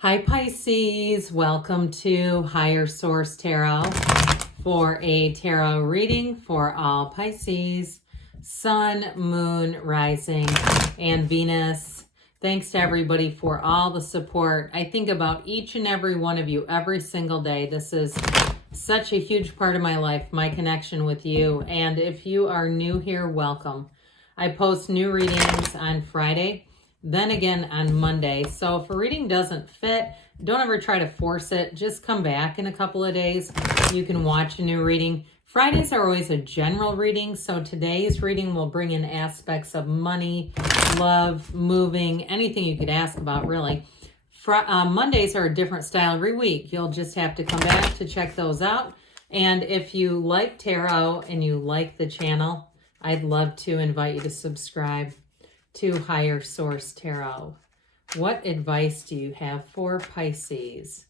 Hi Pisces, welcome to Higher Source Tarot for a tarot reading for all Pisces, Sun, Moon, Rising, and Venus. Thanks to everybody for all the support. I think about each and every one of you every single day. This is such a huge part of my life, my connection with you. And if you are new here, welcome. I post new readings on Friday, then again on Monday. So if a reading doesn't fit, don't ever try to force it. Just come back in a couple of days. You can watch a new reading. Fridays are always a general reading, so today's reading will bring in aspects of money, love, moving, anything you could ask about, really. Mondays are a different style every week. You'll just have to come back to check those out. And if you like tarot and you like the channel, I'd love to invite you to subscribe to Higher Source Tarot. What advice do you have for Pisces?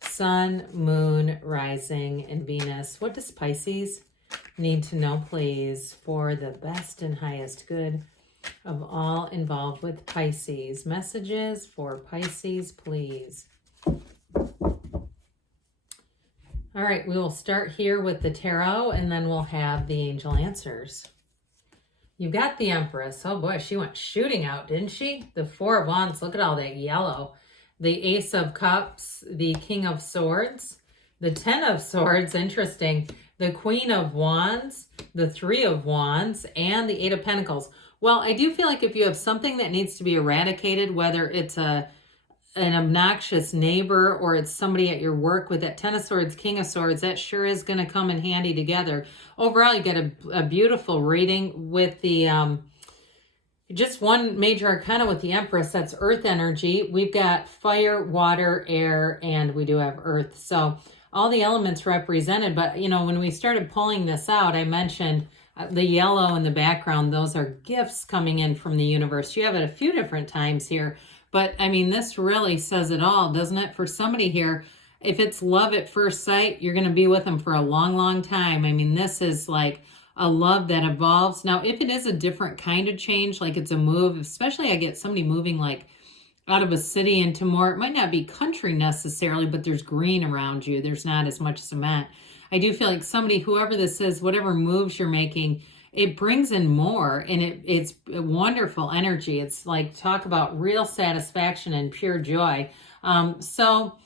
Sun, Moon, Rising, and Venus. What does Pisces need to know, please, for the best and highest good of all involved with Pisces? Messages for Pisces, please. All right, we will start here with the tarot, and then we'll have the angel answers. You've got the Empress. Oh boy, she went shooting out, didn't she? The Four of Wands, look at all that yellow. The Ace of Cups, the King of Swords, the Ten of Swords, interesting. The Queen of Wands, the Three of Wands, and the Eight of Pentacles. Well, I do feel like if you have something that needs to be eradicated, whether it's an obnoxious neighbor or it's somebody at your work, with that Ten of Swords, King of Swords, that sure is going to come in handy together. Overall, you get a beautiful reading with the just one major arcana with the Empress. That's earth energy. We've got fire, water, air, and we do have earth. So all the elements represented. But, you know, when we started pulling this out, I mentioned the yellow in the background. Those are gifts coming in from the universe. You have it a few different times here. But, I mean, this really says it all, doesn't it? For somebody here, if it's love at first sight, you're going to be with them for a long, long time. I mean, this is like a love that evolves. Now, if it is a different kind of change, like it's a move, especially I get somebody moving like out of a city into more, it might not be country necessarily, but there's green around you. There's not as much cement. I do feel like somebody, whoever this is, whatever moves you're making, it brings in more, and it's wonderful energy. It's like, talk about real satisfaction and pure joy. So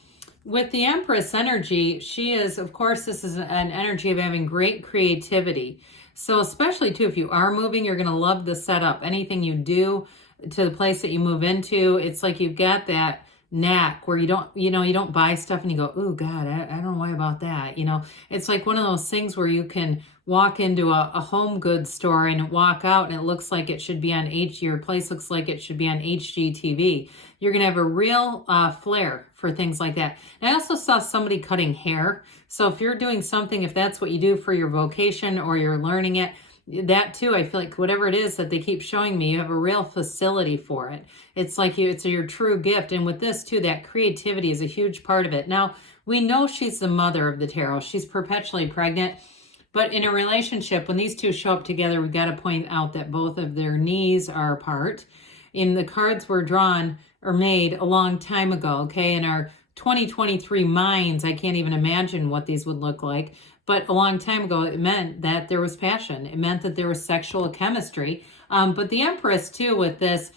with the Empress energy, she is, of course, this is an energy of having great creativity. So especially too, if you are moving, you're going to love the setup. Anything you do to the place that you move into, it's like you've got that knack where you don't buy stuff and you go, oh God, I don't know why about that. You know, it's like one of those things where you can walk into a home goods store and walk out and it looks like it should be on your place looks like it should be on HGTV. You're going to have a real flair for things like that. And I also saw somebody cutting hair. So if you're doing something, if that's what you do for your vocation or you're learning it, that too, I feel like whatever it is that they keep showing me, you have a real facility for it. It's like it's your true gift. And with this too, that creativity is a huge part of it. Now, we know she's the mother of the tarot. She's perpetually pregnant. But in a relationship, when these two show up together, we've got to point out that both of their knees are apart. And the cards were drawn or made a long time ago, okay? In our 2023 minds, I can't even imagine what these would look like. But a long time ago, it meant that there was passion. It meant that there was sexual chemistry. But the Empress, too, with this,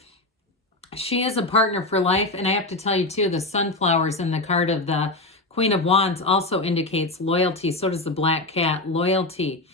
she is a partner for life. And I have to tell you, too, the sunflowers in the card of the Queen of Wands also indicates loyalty. So does the black cat, loyalty,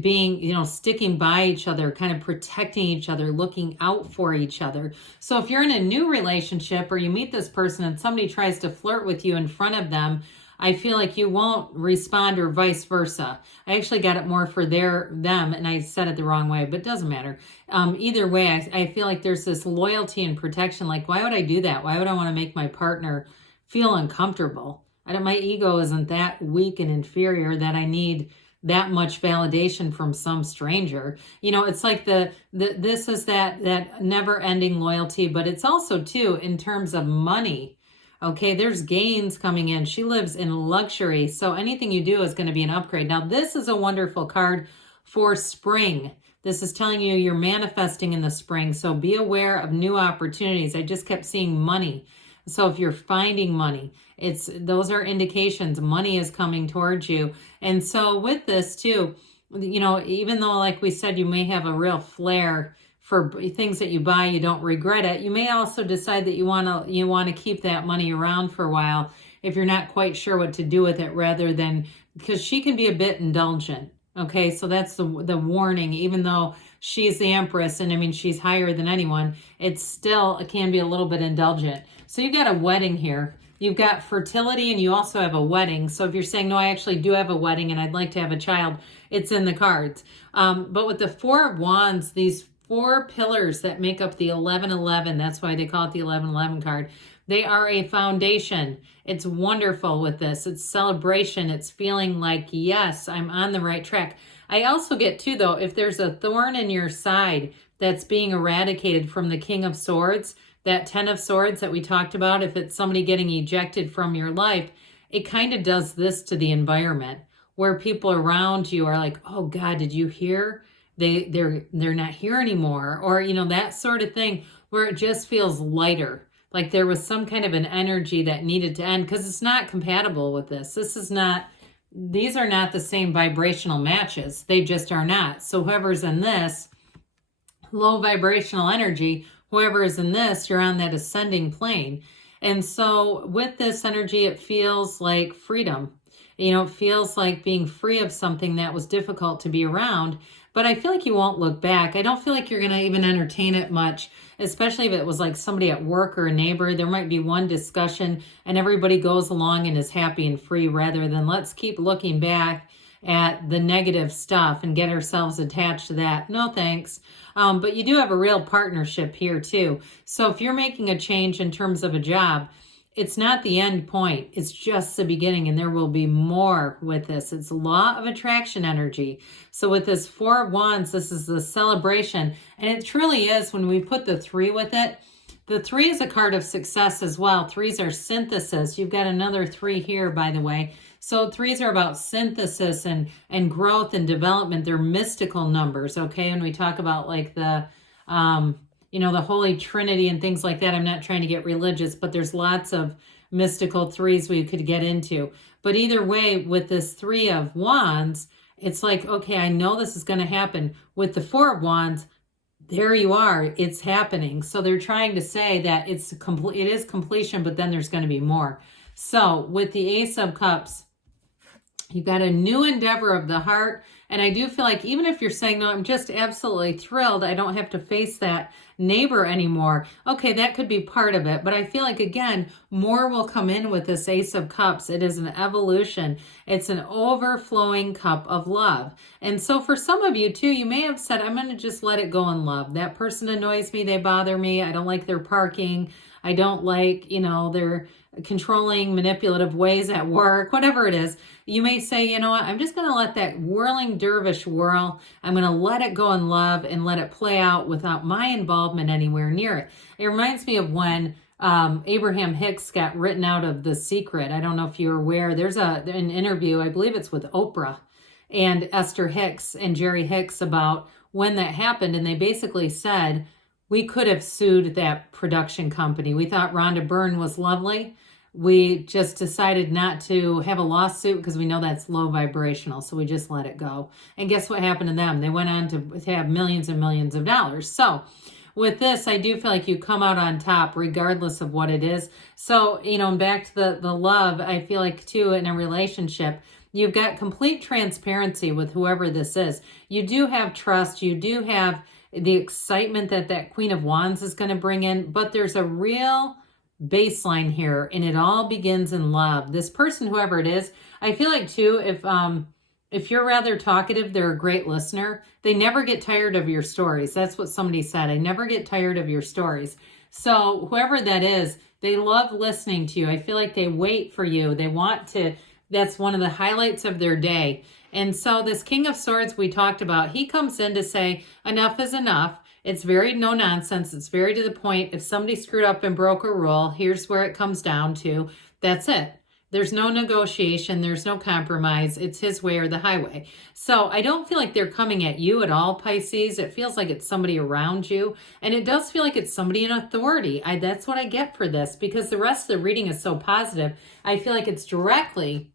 being, sticking by each other, kind of protecting each other, looking out for each other. So if you're in a new relationship or you meet this person and somebody tries to flirt with you in front of them, I feel like you won't respond, or vice versa. I actually got it more for them, and I said it the wrong way, but it doesn't matter. Either way, I feel like there's this loyalty and protection. Like, why would I do that? Why would I want to make my partner feel uncomfortable? My ego isn't that weak and inferior that I need that much validation from some stranger. It's like this is that never-ending loyalty, but it's also too in terms of money. Okay, there's gains coming in. She lives in luxury, so anything you do is going to be an upgrade. Now, this is a wonderful card for spring. This is telling you you're manifesting in the spring, so be aware of new opportunities. I just kept seeing money. So if you're finding money, those are indications money is coming towards you. And so with this too, you know, even though, like we said, you may have a real flair for things that you buy, you don't regret it. You may also decide that you want to keep that money around for a while if you're not quite sure what to do with it, rather than, because she can be a bit indulgent. Okay, so that's the warning. Even though she's the Empress, and I mean, she's higher than anyone, it can be a little bit indulgent. So you've got a wedding here. You've got fertility, and you also have a wedding. So if you're saying, no, I actually do have a wedding and I'd like to have a child, it's in the cards. But with the Four of Wands, these 4 pillars that make up the 1111, that's why they call it the 1111 card. They are a foundation. It's wonderful with this. It's celebration. It's feeling like, yes, I'm on the right track. I also get too, though, if there's a thorn in your side that's being eradicated from the King of Swords, that 10 of Swords that we talked about, if it's somebody getting ejected from your life, it kind of does this to the environment, where people around you are like, oh God, did you hear? They're not here anymore. Or, you know, that sort of thing, where it just feels lighter. Like there was some kind of an energy that needed to end, because it's not compatible with this. These are not the same vibrational matches. They just are not. So whoever's in this low vibrational energy, whoever is in this, you're on that ascending plane. And so with this energy, it feels like freedom. You know, it feels like being free of something that was difficult to be around. But I feel like you won't look back. I don't feel like you're going to even entertain it much, especially if it was like somebody at work or a neighbor. There might be one discussion and everybody goes along and is happy and free, rather than let's keep looking back at the negative stuff and get ourselves attached to that. No thanks. But you do have a real partnership here too. So if you're making a change in terms of a job, it's not the end point. It's just the beginning, and there will be more with this. It's law of attraction energy. So with this Four of Wands, this is the celebration. And it truly is, when we put the 3 with it, the 3 is a card of success as well. 3s are synthesis. You've got another 3 here, by the way. So 3s are about synthesis and growth and development. They're mystical numbers, okay? When we talk about like the the Holy Trinity and things like that. I'm not trying to get religious, but there's lots of mystical 3s we could get into. But either way, with this 3 of Wands, it's like, okay, I know this is going to happen. With the 4 of Wands, there you are. It's happening. So they're trying to say that it is completion, but then there's going to be more. So with the Ace of Cups, you've got a new endeavor of the heart. And I do feel like, even if you're saying, no, I'm just absolutely thrilled, I don't have to face that neighbor anymore. Okay, that could be part of it. But I feel like, again, more will come in with this Ace of Cups. It is an evolution. It's an overflowing cup of love. And so for some of you too, you may have said, I'm going to just let it go in love. That person annoys me. They bother me. I don't like their parking. I don't like, their controlling, manipulative ways at work, whatever it is. You may say, you know what, I'm just going to let that whirling dervish whirl. I'm going to let it go in love and let it play out without my involvement anywhere near it. It reminds me of when Abraham Hicks got written out of The Secret. I don't know if you're aware. There's an interview, I believe it's with Oprah and Esther Hicks and Jerry Hicks, about when that happened. And they basically said, we could have sued that production company. We thought Rhonda Byrne was lovely. We just decided not to have a lawsuit because we know that's low vibrational. So we just let it go. And guess what happened to them? They went on to have millions and millions of dollars. So with this, I do feel like you come out on top regardless of what it is. So, back to the love, I feel like too, in a relationship, you've got complete transparency with whoever this is. You do have trust. You do have the excitement that Queen of Wands is going to bring in, but there's a real baseline here, and it all begins in love. This person, whoever it is, I feel like too, if you're rather talkative, they're a great listener. They never get tired of your stories. That's what somebody said. I never get tired of your stories. So whoever that is, they love listening to you. I feel like they wait for you. They want to, that's one of the highlights of their day. And so this King of Swords we talked about, he comes in to say, enough is enough. It's very no nonsense. It's very to the point. If somebody screwed up and broke a rule, here's where it comes down to. That's it. There's no negotiation. There's no compromise. It's his way or the highway. So I don't feel like they're coming at you at all, Pisces. It feels like it's somebody around you. And it does feel like it's somebody in authority. That's what I get for this, because the rest of the reading is so positive. I feel like it's directly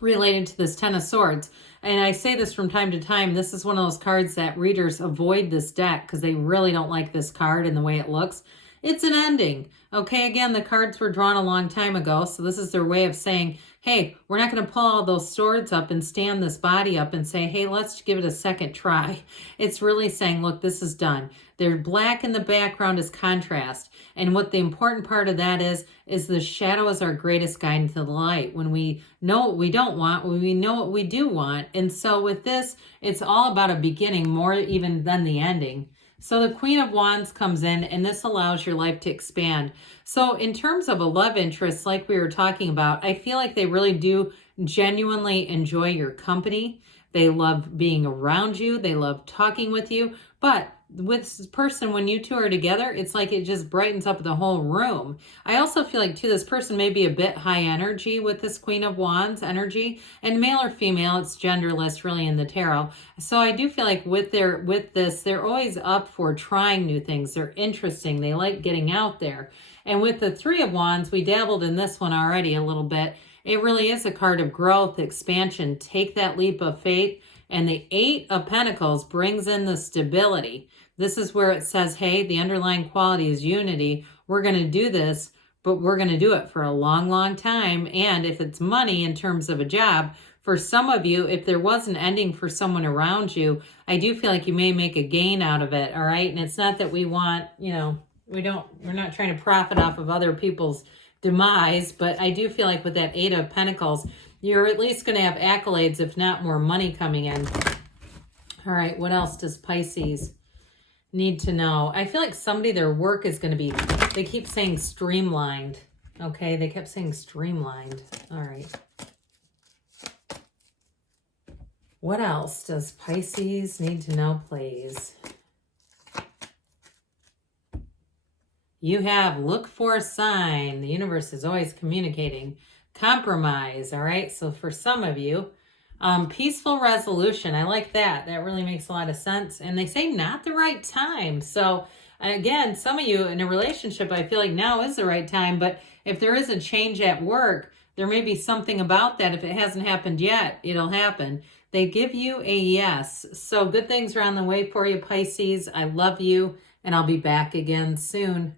related to this Ten of Swords. And I say this from time to time. This is one of those cards that readers avoid this deck because they really don't like this card and the way it looks. It's an ending. Okay, again, the cards were drawn a long time ago, so this is their way of saying, hey, we're not going to pull all those swords up and stand this body up and say, hey, let's give it a second try. It's really saying, look, this is done. They're black in the background as contrast. And what the important part of that is the shadow is our greatest guide into the light. When we know what we don't want, when we know what we do want. And so with this, it's all about a beginning more even than the ending. So the Queen of Wands comes in, and this allows your life to expand. So in terms of a love interest, like we were talking about, I feel like they really do genuinely enjoy your company. They love being around you. They love talking with you. But with this person, when you two are together, it's like it just brightens up the whole room. I also feel like, too, this person may be a bit high energy with this Queen of Wands energy. And male or female, it's genderless really in the tarot. So I do feel like with this, they're always up for trying new things. They're interesting. They like getting out there. And with the Three of Wands, we dabbled in this one already a little bit. It really is a card of growth, expansion. Take that leap of faith. And the Eight of Pentacles brings in the stability. This is where it says, hey, the underlying quality is unity. We're going to do this, but we're going to do it for a long, long time. And if it's money in terms of a job, for some of you, if there was an ending for someone around you, I do feel like you may make a gain out of it, all right? And it's not that we want, we're not trying to profit off of other people's demise, but I do feel like with that Eight of Pentacles, you're at least going to have accolades, if not more money coming in. All right, what else does Pisces need to know? I feel like somebody, their work is going to be, they keep saying streamlined. Okay, they kept saying streamlined. All right. What else does Pisces need to know, please? You have look for a sign. The universe is always communicating. Compromise, all right? So for some of you, peaceful resolution. I like that. That really makes a lot of sense. And they say not the right time. So again, some of you in a relationship, I feel like now is the right time. But if there is a change at work, there may be something about that. If it hasn't happened yet, it'll happen. They give you a yes. So good things are on the way for you, Pisces. I love you, and I'll be back again soon.